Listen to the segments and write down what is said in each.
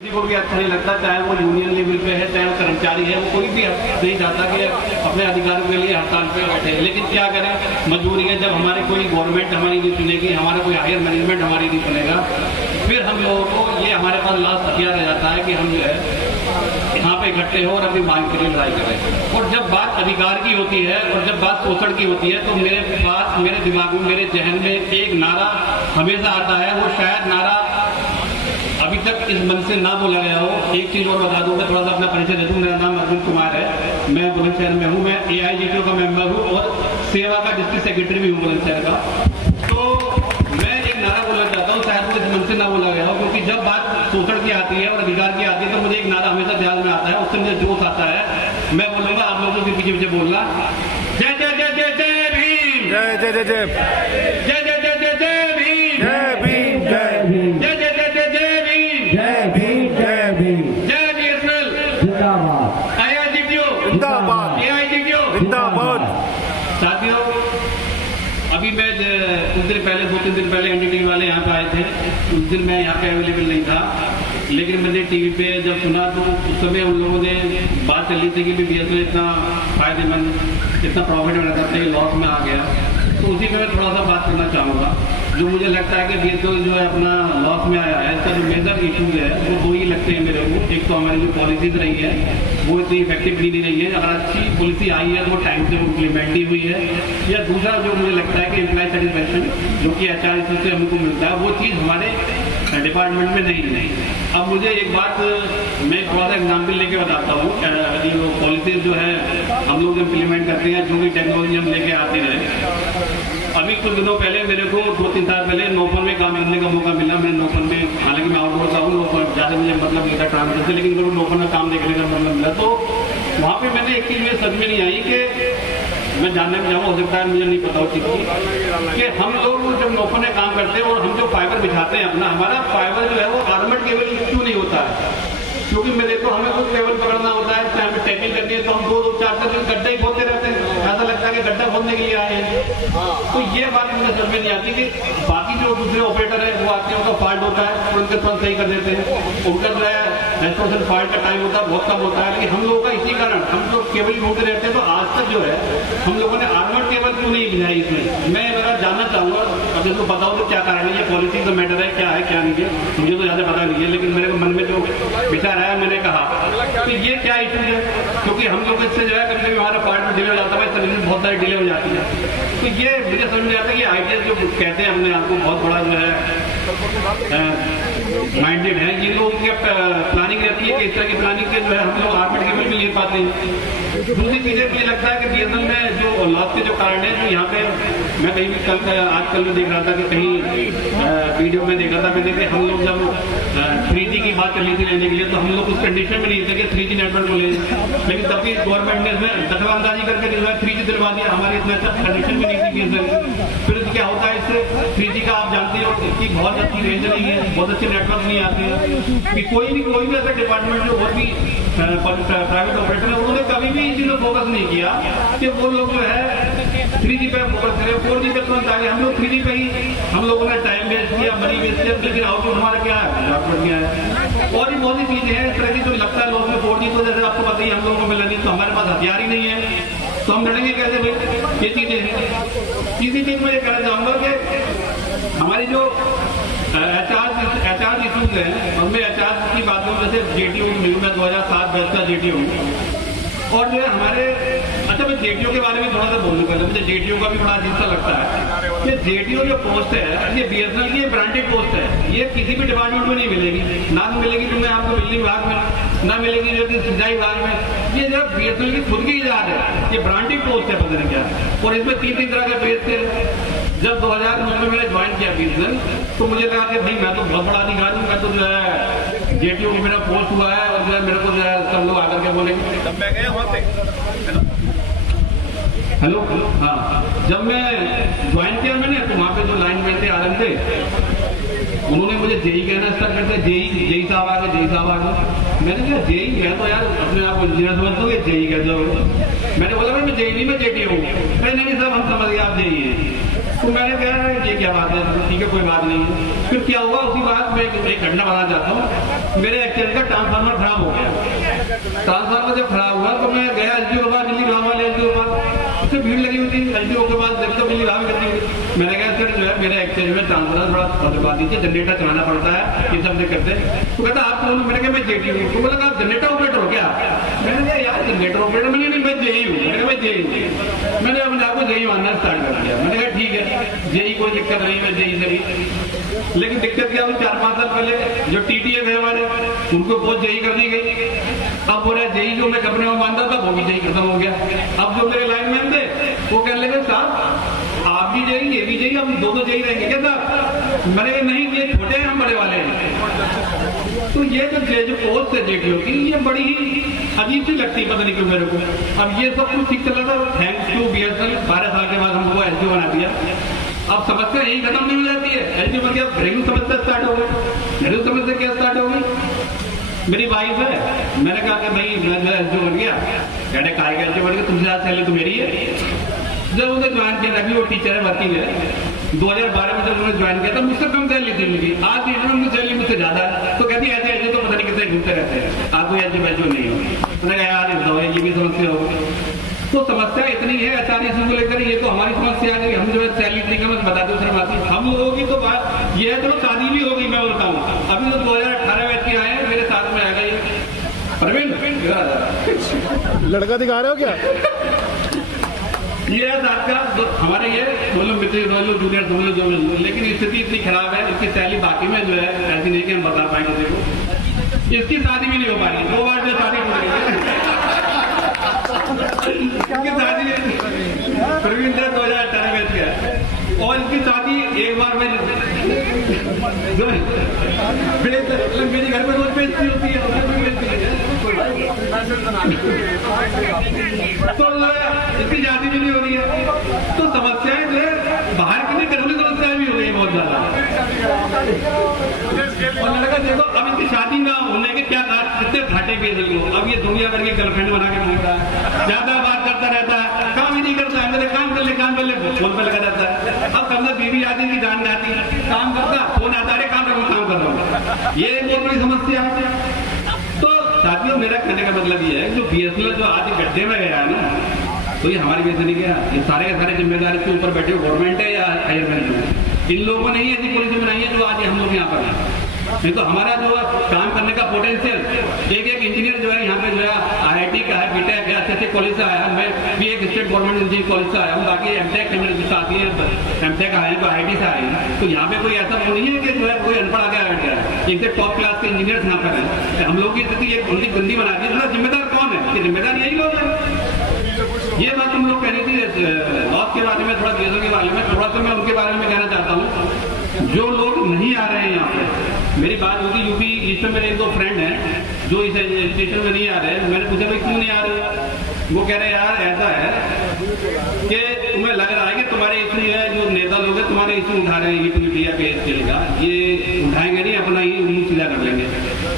किसी को भी अच्छा नहीं लगता, चाहे वो यूनियन लेवल पे है, चाहे वो कर्मचारी है, वो कोई भी नहीं चाहता कि अपने अधिकारों के लिए हड़ताल पे बैठे। लेकिन क्या करें, मजबूरी है। जब हमारे कोई गवर्नमेंट हमारी नहीं सुनेगी, हमारा कोई हायर मैनेजमेंट हमारी नहीं सुनेगा, फिर हम लोगों को ये हमारे पास लास्ट हथियार रह जाता है कि हम जो है यहाँ पे इकट्ठे हो और अपनी मांग के लिए लड़ाई करें। और जब बात अधिकार की होती है और जब बात शोषण की होती है, तो मेरे पास, मेरे दिमाग में, मेरे जहन में एक नारा हमेशा आता है। वो शायद नारा अभी तक इस मन से ना बोला गया हो। एक चीज और बता दूं, मैं थोड़ा सा अपना परिचय दे दूं। मेरा नाम अरविंद कुमार है, मैं बुलंदशहर में हूँ। मैं AIGTO का मेंबर हूँ और सेवा का डिस्ट्रिक्ट सेक्रेटरी भी हूँ बुलंदशहर का। तो मैं एक नारा बोलना चाहता हूँ, शायद इस मन से ना बोला गया हो, क्योंकि जब बात शोषण की आती है और अधिकार की आती है, तो मुझे एक नारा हमेशा ध्यान में आता है, उससे मुझे जोश आता है। मैं बोलूंगा, आप लोगों के पीछे पीछे बोलना, जय जय जय जय जय भीम, जय जय जय जय जय जय जय जय जय भीम, जय भीम, जय भीम, जय जय जय जय जय भीम, जय भीम, जय भीम, जय BSNL जिंदाबाद, AIGTO जिंदाबाद, AIGTO जिंदाबाद। साथियों, अभी मैं कुछ दिन पहले, 2-3 दिन पहले NDTV वाले यहाँ पे आए थे। उस दिन मैं यहाँ पे अवेलेबल नहीं था, लेकिन मैंने टीवी पे जब सुना तो उस समय उन लोगों ने बात चल रही थी कि BSNL इतना फायदेमंद, इतना प्रॉफिट में रहता था, लॉस में आ गया। तो उसी में मैं थोड़ा सा बात करना चाहूँगा। जो मुझे लगता है कि BSNL जो है अपना लॉस में आया है, इसका जो मेजर इशू है वो 2 ही लगते हैं मेरे को। एक तो हमारी जो पॉलिसीज रही है वो इतनी इफेक्टिव नहीं रही है। अगर अच्छी पॉलिसी आई है तो वो टाइम से इम्प्लीमेंट ही हुई है। या दूसरा जो मुझे लगता है कि एम्प्लॉय सेटिस्फेक्शन जो कि HR से हमको मिलता है, वो चीज़ हमारे डिपार्टमेंट में नहीं। अब मुझे एक बात, मैं थोड़ा सा एग्जाम्पल लेके बताता हूँ। जो पॉलिसीज जो है हम लोग इम्प्लीमेंट करते हैं, जो भी टेक्नोलॉजी हम लेके आते हैं। अभी कुछ दिनों पहले मेरे को 2-3 साल पहले नौफल में काम करने का मौका मिला। मैं नौफल में, हालांकि मैं आउटडोर का हूँ, नौफल ज़्यादा मुझे मतलब नहीं था ट्रांसफर से, लेकिन मेरे को नौफल में काम देखने का मतलब मिला। तो वहाँ पे मैंने एक चीज़ मेरे समझ में नहीं आई कि मैं जानने में जाऊँ, हो सकता है मुझे नहीं पता हो चीज़ कि हम लोग जब नौफल में काम करते हैं और हम जो फाइबर बिछाते हैं अपना, हमारा फाइबर जो है वो आर्मर्ड केबल क्यों नहीं होता है? क्योंकि मैं देखो, हमें कुछ केबल पकड़ना होता है, चाहे हमें टैकिंग करनी है, तो हम 2-4 दिन गड्ढे ही खोदते रहते हैं। ऐसा लगता है कि गड्ढा खोदने के लिए आए हैं। तो ये बात मुझे समझ में नहीं आती कि बाकी जो दूसरे ऑपरेटर है वो आते हैं, उनका फॉल्ट होता है तो उनके तुरंत सही कर देते हैं। उनका जो है 10% फॉल्ट का टाइम होता है, बहुत कम होता है। लेकिन हम लोगों का इसी कारण हम लोग केबल ढूंढते रहते हैं। तो आज तक जो है हम लोगों ने आर्मर्ड केबल क्यों नहीं बिछाई इसमें? मैं अगर जानना चाहूँगा, अगर तो बताओ तो क्या कारण है? ये पॉलिसी का मैटर है, क्या है क्या नहीं है, मुझे तो ज़्यादा पता नहीं है। लेकिन मेरे मन में जो विचार आया, मैंने कहा तो ये क्या इशू है? क्योंकि हम लोग इससे जो है कभी कभी हमारा पार्ट में डिले हो जाता है, सर्विस बहुत सारी डिले हो जाती है। तो ये मुझे समझ में आता है कि ITS जो कहते हैं अपने आपको बहुत बड़ा जो है माइंडेड है, ये लोग की प्लानिंग रहती है कि इस तरह की प्लानिंग के जो है हम लोग आर्मर्ड केबल भी ले पाते हैं। दूसरी चीजें मुझे लगता है कि BSNL में जो लॉस के जो कारण है, जो यहाँ पे मैं कहीं भी आजकल में देख रहा था कि कहीं वीडियो में देख रहा था मैंने कि हम लोग जब 3G की बात कर ली थी लेने के लिए, तो हम लोग उस कंडीशन में नहीं थे कि 3G नेटवर्क को ले, लेकिन तब भी गवर्नमेंट ने इसमें दखलंदाजी करके जो है 3G दिलवा दिया। हमारी इतना अच्छा कंडीशन में नहीं थी BSNL। फिर क्या होता है इससे, 3G का आप जानते हो इसकी बहुत अच्छी रेंज नहीं है, बहुत अच्छे नेटवर्क नहीं आते हैं। कि कोई भी ऐसा डिपार्टमेंट जो बहुत भी प्राइवेट ऑपरेटर है, उन्होंने कभी भी इसी पर फोकस नहीं किया कि वो लोग जो है 3G पे फोकस करें। 4G पे तुरंत आगे, हम लोग 3G पे ही हम लोगों ने टाइम वेस्ट किया, मनी वेस्ट किया, लेकिन आउटपुट हमारा क्या है? आउटपुट क्या है? और भी बहुत सी चीजें हैं इस तरह की जो लगता है लोगों में 4G तो जैसे आपको पता ही हम लोगों को मिला नहीं, तो हमारे पास हथियार ही नहीं है, तो हम लड़ेंगे कैसे भाई? ये चीजें हैं। तीसरी चीज मैं ये कहना चाहूंगा कि हमारी जो HR इशूज है, और मैं HR की बात करूँ, जैसे JTO मैं 2007 बैच का JTO हूँ। और जो है हमारे, अच्छा मैं JTO के बारे में थोड़ा सा बोलूँ पहले, मुझे JTO का भी बड़ा अजीब सा लगता है कि JTO जो पोस्ट है, ये BSNL की ब्रांडेड पोस्ट है। ये किसी भी डिपार्टमेंट में नहीं मिलेगी, ना तो मिलेगी जो मैं आपको बिजली विभाग में, ना मिलेगी जो कि सिंचाई विभाग में। ये जो BSNL की खुद की इजाद है, ये ब्रांडेड पोस्ट है, पता नहीं क्या। और इसमें 3 तरह का बेस थे। जब 2009 में मैंने ज्वाइन किया BSNL, तो मुझे लगा कि भाई मैं तो बहुत बड़ा अधिकारी हूँ, मैं तो जो है JTO की मेरा पोस्ट हुआ है, और जो है मेरे को जो है सब लोग आकर के बोलेंगे। तब मैं गया वहाँ पे, हेलो, हाँ, जब मैं ज्वाइन किया मैंने, तो वहाँ पे जो लाइनमैन थे आलम थे, उन्होंने मुझे JE कहना स्टार्ट करते, JE साहब आ गए। मैंने कहा JE, मैं तो यार अपने आप को इंजीनियर समझता हूँ, JE कहते हो। मैंने बोला भाई मैं JE नहीं, मैं JTO हूँ। नहीं साहब, हम समझ गए आप JE हैं। तो मैंने कहा ये क्या बात है, ठीक है कोई बात नहीं है। फिर क्या हुआ, उसी बात में एक घटना बताना चाहता हूँ। मेरे एक्चुअल का ट्रांसफार्मर खराब हो गया। ट्रांसफार्मर जब खराब हुआ तो मैं गया एसडीओ के पास, दिल्ली ग्राम वाले एसडीओ के पास, उससे भीड़ लगी हुई थी एसडीओ के पास, जब तो दिल्ली ग्राम करती हुई। मैंने कहा सर जो है मेरे एक्सचेंज में ट्रांसफार्मर थोड़ा बदलवा दीजिए, जनरेटर चलाना पड़ता है, ये सब नहीं करते। तो कहता आप कौन? मैंने कहा मैं जेटी हूँ। तो बोला आप जनरेटर ऑपरेटर हो क्या? मैंने कहा यार जनरेटर ऑपरेटर मैंने नहीं, मैं जेई हूँ। मैंने कहा मैं जेई हूँ। मैंने अपने आपको जेई मानना स्टार्ट कर दिया। मैंने कहा ठीक है जेई कोई दिक्कत नहीं, मैं जेई से भी। लेकिन दिक्कत क्या हुई, 4-5 साल पहले जो टीटीए गए हमारे, उनको बहुत जेई कर दी गई। अब बोला जेई जो मैं अपने में मानता था वो भी जेई खत्म हो गया। अब जो मेरे लाइनमैन थे वो कहने लगे साहब आप भी जेई ये भी जेई, हम दो जेई रहेंगे क्या साहब? मैंने कहा नहीं ये छोटे हैं हम बड़े वाले हैं। तो ये जो पोस्ट है जेटीओ की, ये बड़ी ही अजीब सी लगती है, पता नहीं क्यों मेरे को। अब ये सब कुछ ठीक चल रहा था, थैंक्स टू बीएसएल 12 साल के बाद हमको एसडीओ बना दिया। अब समस्या यही खत्म नहीं हो जाती है, एसडीओ बन गया, घरेलू समस्या स्टार्ट हो गई। घरेलू समस्या क्या स्टार्ट हो गई? मेरी वाइफ है, मैंने कहा कि भाई मैं एसडीओ बन गया। कहने का एसडीओ बन गया, तुमसे आज पहले तो मेरी है। जब उन्हें ज्वाइन किया, अभी वो टीचर है, वर्किंग है। 2012 में जब उन्होंने ज्वाइन किया था मुझसे कम सैलरी थी उनकी, आज की उनकी सैलरी मुझसे ज्यादा है। तो कहती ऐसे ऐसे तो पता नहीं कितने घूमते रहते हैं, आप कोई ऐसे बैठो नहीं हो। मैंने कहा यार ये भी समस्या होगी। तो समस्या इतनी है अचानक इसको लेकर, ये तो हमारी समस्या है। हम जो है सैलरी इतनी कम बता दो सर बात, हम लोगों की तो बात ये है, चलो शादी भी होगी मैं बोलता हूँ। अभी तो 2018 में के आए हैं, मेरे साथ में आ गई प्रवीण, लड़का दिखा रहे हो क्या? ये है साथ का हमारे, ये बोलो मित्र जूनियर दोनों जो, लेकिन स्थिति इतनी खराब है, इसकी सैलरी बाकी में जो है ऐसी नहीं कि हम बता पाएंगे। देखो इसकी शादी भी नहीं हो पा रही, 2 बार जो शादी हो रही है इसकी शादी प्रवीण 2018 में किया, और इसकी शादी एक बार में मेरे घर में रोज बेचती होती है तो इसकी शादी भी नहीं हो रही है। तो समस्याएं जो है बाहर की नहीं, घरेलू समस्याएं भी हो गई बहुत ज्यादा। और लड़का देखो अब इसकी शादी ना होने के क्या कितने घाटे पे लोग, अब ये दुनिया भर की गर्लफ्रेंड बना के घूम रहा है, ज्यादा बात करता रहता है, काम ही नहीं करता है। मेरे काम कर ले फोन पे लगा रहता है। अब समझो बीवी आदमी की जान जाती है, काम करता फोन आता है, काम कर रहा हूँ, ये एक बहुत बड़ी समस्या है। तो साथियों मेरा कहने का मतलब ये है, जो बीएसएनएल जो आज गड्ढे में गया है ना, तो ये हमारी वजह से नहीं गया, ये सारे के सारे जिम्मेदारी के ऊपर बैठे गवर्नमेंट है या हायर मैनेजमेंट। इन लोगों ने ही ऐसी पॉलिसी बनाई है जो आज हम लोग यहाँ पर हैं। नहीं तो हमारा जो काम करने का पोटेंशियल, एक इंजीनियर जो है यहाँ पे जो है आईआईटी का है, बीटेक है, अच्छे कॉलेज से आया। मैं भी एक स्टेट गवर्नमेंट इंजीनियरिंग कॉलेज से आया हूँ, बाकी एमटेक आती है, एमटेक आए हैं तो आईआईटी से आए हैं। तो यहाँ पे कोई ऐसा नहीं है कि जो है कोई अनपढ़ आगे आ गया है, एक से टॉप क्लास के इंजीनियर यहाँ पर है। हम लोग की स्थिति एक उनकी गंदी बना दी है। जिम्मेदार कौन है? कि जिम्मेदार यही लोग हैं। ये बात हम लोग कहनी थी लॉस के बारे में, थोड़ा केसों के बारे में, थोड़ा सा मैं उनके बारे में कहना चाहता हूँ। जो लोग नहीं आ रहे हैं यहाँ पे, मेरी बात होती यूपी ईस्ट में, मेरे 2 फ्रेंड हैं जो इस स्टेशन में नहीं आ रहे हैं। मैंने पूछा भाई क्यों नहीं आ रहे? वो कह रहे यार ऐसा है कि तुम्हें लग रहा है कि तुम्हारे इशू है, जो नेता लोग हैं तुम्हारे इशू उठा रहे हैं, ये तुम्हें दिया पेश चलेगा, ये उठाएंगे नहीं, अपना ही मुंह सीधा कर लेंगे।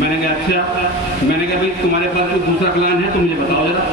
मैंने कहा अच्छा, मैंने कहा भाई तुम्हारे पास कोई दूसरा प्लान है तो मुझे बताओ जरा।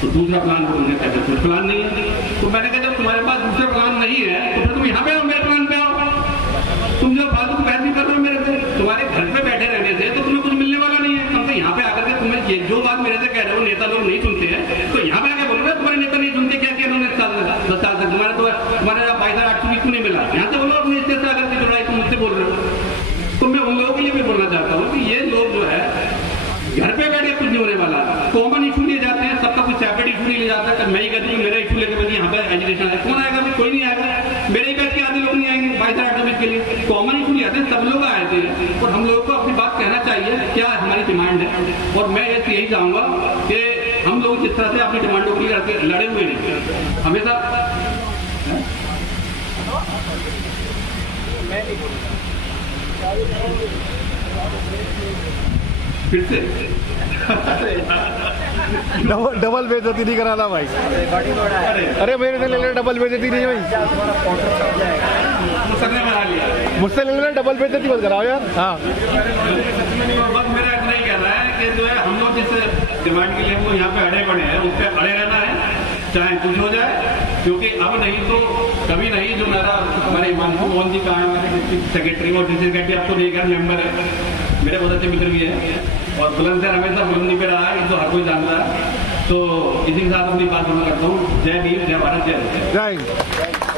तो दूसरा प्लान बोलने कहते कुछ प्लान नहीं है। तो मैंने कहा जब तुम्हारे पास दूसरा प्लान नहीं है तो फिर तुम यहाँ पे आओ, मेरे प्लान पे आओ। तुम जो फालतू बहस नहीं कर रहे हो मेरे से, तुम्हारे घर पे बैठे रहने से तो तुम्हें कुछ मिलने वाला नहीं है। हम तो यहाँ पे आकर के तुम्हें जो बात मेरे से कह रहे हो नेता लोग नहीं सुनते हैं, तो यहाँ पे आके बोल रहे हो तुम्हारे नेता नहीं सुनते, क्या किया उन्होंने 10 साल तक तुम्हारे 22,800 क्यों नहीं मिला? यहाँ से बोलो अपने स्टेट से आकर के जुड़ा, तुम मुझसे बोल रहे हो। तो मैं उन लोगों के लिए भी बोलना चाहता हूँ कि ये लोग जो है घर पे बैठे कुछ नहीं होने वाला, कॉमन इशू लिए जाते हैं, सबका कुछ सेपरेट इशू नहीं ले जाता है। मैं ही कहती हूँ मेरा इशू लेकर यहाँ पर एजुकेशन है, कौन आएगा? कोई नहीं आएगा। मेरे ही बैठ के आधे लोग नहीं आएंगे 22,800 के लिए। कॉमन इशू आते हैं, सब लोग आए थे, और हम लोगों को अपनी बात कहना चाहिए क्या हमारी डिमांड है। और मैं यही चाहूंगा कि हम लोग जिस तरह से अपनी डिमांडों के लिए लड़े हुए हैं हमेशा, फिर से डबल बेइज्जती नहीं कराना भाई। अरे मेरे से ले लेना, डबल बेइज्जती नहीं भाई, मुझसे ले लेना, डबल बेइज्जती मत कराओ यार। हाँ बस मेरा इतना ही कहना है कि जो है हम लोग जिस डिमांड के लिए हम लोग यहाँ पे अड़े पड़े हैं उस पर अड़े रहना है, चाहे कुछ हो जाए, क्योंकि अब नहीं तो कभी नहीं। जो मेरा हमारे हिमांशु मोहन जी कहा है, हमारे डिस्ट्रिक्ट सेक्रेटरी और डिस्ट्रिक्ट सेक्रेटरी आपको देखा मेंबर है, मेरे बहुत अच्छे मित्र भी हैं, और बुलंद सर हमेशा बुलंदी पे रहा है, ये तो हर कोई जानता है। तो इसी के साथ अपनी बात जमा करता हूँ। जय भीम, जय भारत, जय। जय हिंद।